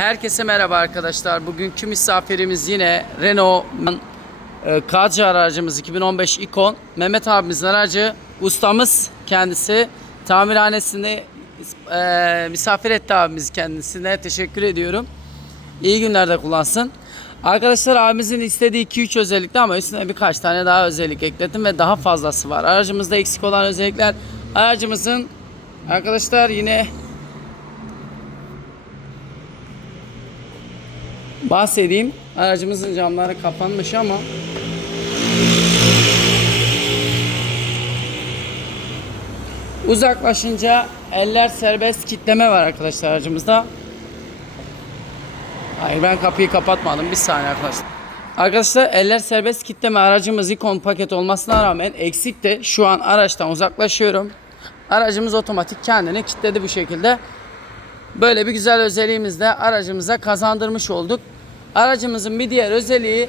Herkese merhaba arkadaşlar. Bugünkü misafirimiz yine Renault e, Kadri aracımız 2015 Icon. Mehmet abimizin aracı. Ustamız kendisi. Tamirhanesinde e, misafir etti abimiz kendisine. Teşekkür ediyorum. İyi günlerde kullansın. Arkadaşlar abimizin istediği 2-3 özellikti ama üstüne birkaç tane daha özellik ekledim ve daha fazlası var. Aracımızda eksik olan özellikler aracımızın arkadaşlar yine bahsedeyim. Aracımızın camları kapanmış ama uzaklaşınca eller serbest kitleme var arkadaşlar aracımızda. Hayır ben kapıyı kapatmadım. Bir saniye arkadaşlar. Arkadaşlar eller serbest kitleme aracımız ikon paket olmasına rağmen eksik de şu an araçtan uzaklaşıyorum. Aracımız otomatik kendini kilitledi bu şekilde. Böyle bir güzel özelliğimiz de aracımıza kazandırmış olduk. Aracımızın bir diğer özelliği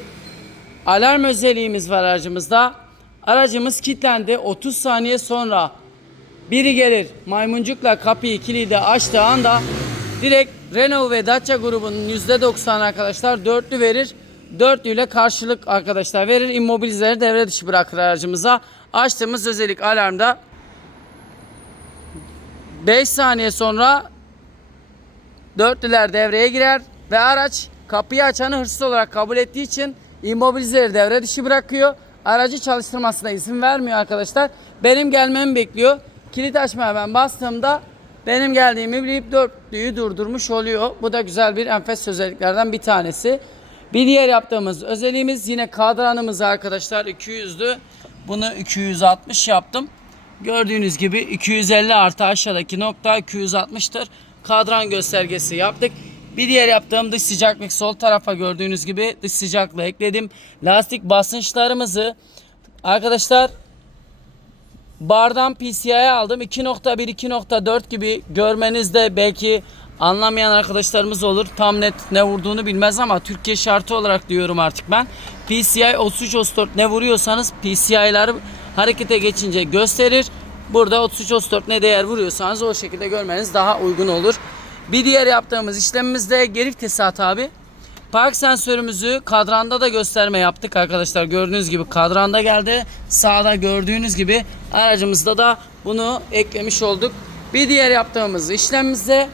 alarm özelliğimiz var aracımızda. Aracımız kilitlendi. 30 saniye sonra biri gelir maymuncukla kapıyı kilidi açtığı anda direkt Renault ve Dacia grubunun %90 arkadaşlar dörtlü verir. Dörtlüyle karşılık arkadaşlar verir. İmmobilizeleri devre dışı bırakır aracımıza. Açtığımız özellik alarmda 5 saniye sonra dörtlüler devreye girer ve araç kapıyı açanı hırsız olarak kabul ettiği için immobilizeleri devre dışı bırakıyor. Aracı çalıştırmasına izin vermiyor arkadaşlar. Benim gelmemi bekliyor. Kilit açmaya ben bastığımda benim geldiğimi bilip dörtlüyü durdurmuş oluyor. Bu da güzel bir enfes özelliklerden bir tanesi. Bir diğer yaptığımız özelliğimiz yine kadranımız arkadaşlar 200'dü. Bunu 260 yaptım. Gördüğünüz gibi 250 artı aşağıdaki nokta 260'tır. Kadran göstergesi yaptık. Bir diğer yaptığım dış sıcaklık sol tarafa gördüğünüz gibi dış sıcaklığı ekledim. Lastik basınçlarımızı arkadaşlar bardan PCI'ye aldım. 2.1 2.4 gibi görmenizde belki anlamayan arkadaşlarımız olur. Tam net ne vurduğunu bilmez ama Türkiye şartı olarak diyorum artık ben. PCI 33 34 ne vuruyorsanız PCI'ları harekete geçince gösterir. Burada 33 34 ne değer vuruyorsanız o şekilde görmeniz daha uygun olur. Bir diğer yaptığımız işlemimiz de geri vites abi. Park sensörümüzü kadranda da gösterme yaptık arkadaşlar. Gördüğünüz gibi kadranda geldi. Sağda gördüğünüz gibi aracımızda da bunu eklemiş olduk. Bir diğer yaptığımız işlemimizde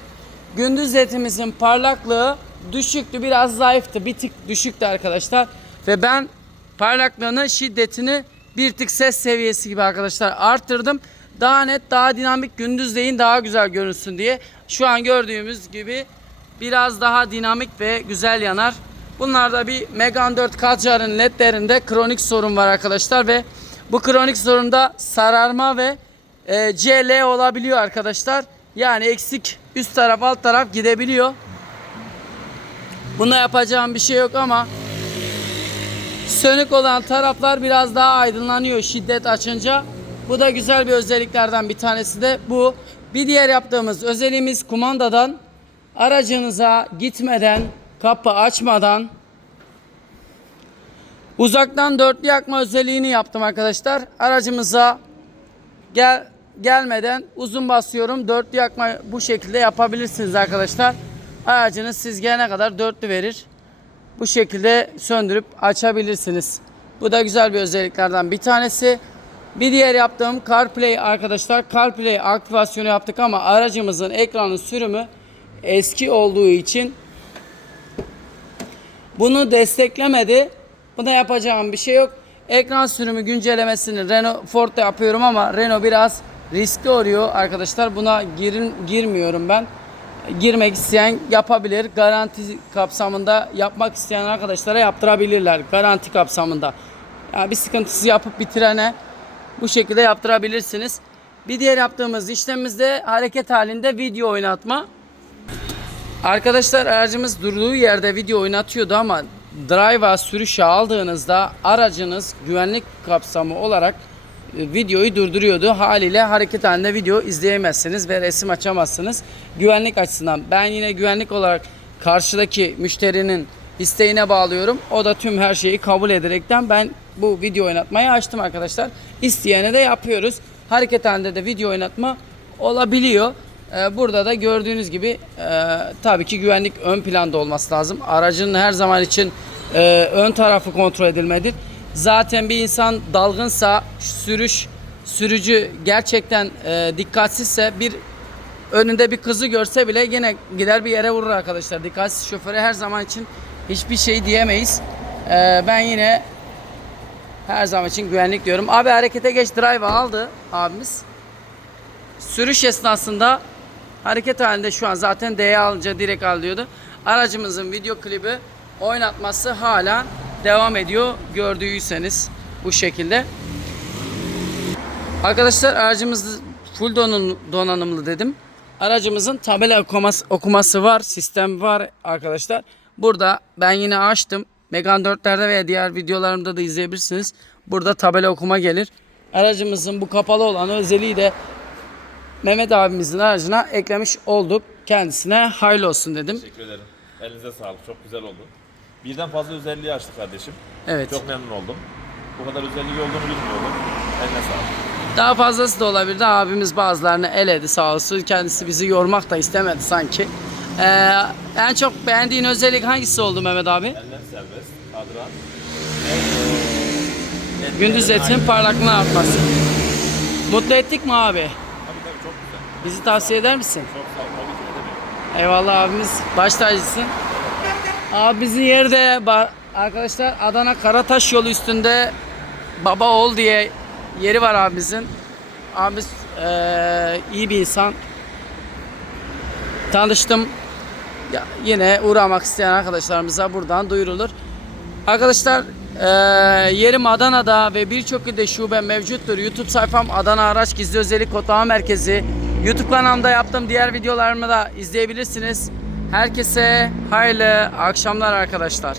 gündüz ledimizin parlaklığı düşüktü. Biraz zayıftı. Bir tık düşüktü arkadaşlar. Ve ben parlaklığını, şiddetini bir tık ses seviyesi gibi arkadaşlar arttırdım. Daha net, daha dinamik gündüzleyin daha güzel görünsün diye. Şu an gördüğümüz gibi biraz daha dinamik ve güzel yanar. Bunlarda bir Megane 4 Kadjar'ın ledlerinde kronik sorun var arkadaşlar ve bu kronik sorunda sararma ve e, CL olabiliyor arkadaşlar. Yani eksik üst taraf alt taraf gidebiliyor. Buna yapacağım bir şey yok ama sönük olan taraflar biraz daha aydınlanıyor şiddet açınca. Bu da güzel bir özelliklerden bir tanesi de bu. Bir diğer yaptığımız özelliğimiz kumandadan aracınıza gitmeden, kapı açmadan uzaktan dörtlü yakma özelliğini yaptım arkadaşlar. Aracımıza gel gelmeden uzun basıyorum. Dörtlü yakma bu şekilde yapabilirsiniz arkadaşlar. Aracınız siz gelene kadar dörtlü verir. Bu şekilde söndürüp açabilirsiniz. Bu da güzel bir özelliklerden bir tanesi. Bir diğer yaptığım CarPlay arkadaşlar. CarPlay aktivasyonu yaptık ama aracımızın ekranın sürümü eski olduğu için bunu desteklemedi. Buna yapacağım bir şey yok. Ekran sürümü güncellemesini Renault Ford'da yapıyorum ama Renault biraz riskli oluyor arkadaşlar. Buna girin, girmiyorum ben. Girmek isteyen yapabilir. Garanti kapsamında yapmak isteyen arkadaşlara yaptırabilirler. Garanti kapsamında. Yani bir sıkıntısı yapıp bitirene bu şekilde yaptırabilirsiniz. Bir diğer yaptığımız işlemimizde hareket halinde video oynatma. Arkadaşlar aracımız durduğu yerde video oynatıyordu ama drive'a sürüşe aldığınızda aracınız güvenlik kapsamı olarak e, videoyu durduruyordu. Haliyle hareket halinde video izleyemezsiniz ve resim açamazsınız. Güvenlik açısından ben yine güvenlik olarak karşıdaki müşterinin isteğine bağlıyorum. O da tüm her şeyi kabul ederekten ben bu video oynatmayı açtım arkadaşlar. İsteyene de yapıyoruz. Hareket halinde de video oynatma olabiliyor. Ee, burada da gördüğünüz gibi e, tabii ki güvenlik ön planda olması lazım. Aracın her zaman için e, ön tarafı kontrol edilmedir. Zaten bir insan dalgınsa sürüş sürücü gerçekten e, dikkatsizse bir önünde bir kızı görse bile yine gider bir yere vurur arkadaşlar. Dikkatsiz şoföre her zaman için hiçbir şey diyemeyiz. Ee, ben yine her zaman için güvenlik diyorum. Abi harekete geç drive aldı abimiz. Sürüş esnasında hareket halinde şu an zaten D'ye alınca direkt al diyordu. Aracımızın video klibi oynatması hala devam ediyor gördüyseniz bu şekilde. Arkadaşlar aracımız full donanım, donanımlı dedim. Aracımızın tabela okuması, okuması var, sistem var arkadaşlar. Burada ben yine açtım. Megane 4'lerde veya diğer videolarımda da izleyebilirsiniz. Burada tabela okuma gelir. Aracımızın bu kapalı olan özelliği de Mehmet abimizin aracına eklemiş olduk. Kendisine hayırlı olsun dedim. Teşekkür ederim. Elinize sağlık. Çok güzel oldu. Birden fazla özelliği açtı kardeşim. Evet. Çok memnun oldum. Bu kadar özelliği olduğunu bilmiyordum. Eline sağlık. Daha fazlası da olabilirdi. Abimiz bazılarını eledi sağ olsun. Kendisi bizi yormak da istemedi sanki. Ee, en çok beğendiğin özellik hangisi oldu Mehmet abi? Eller serbest. Kadran. Gündüz etin parlaklığını artması. Mutlu ettik mi abi? Tabii tabii çok güzel. Bizi tavsiye eder misin? Çok sağ ol. Tabii ki ne demek. Eyvallah abimiz baş tacısın. Abimizin yeri de ba- arkadaşlar Adana Karataş yolu üstünde Baba Oğul diye yeri var abimizin. Abimiz eee, iyi bir insan. Tanıştım. Ya, yine uğramak isteyen arkadaşlarımıza buradan duyurulur. Arkadaşlar eee, yerim Adana'da ve birçok ilde şube mevcuttur. YouTube sayfam Adana Araç Gizli Özellik Kodlama Merkezi. YouTube kanalımda yaptığım diğer videolarımı da izleyebilirsiniz. Herkese hayırlı akşamlar arkadaşlar.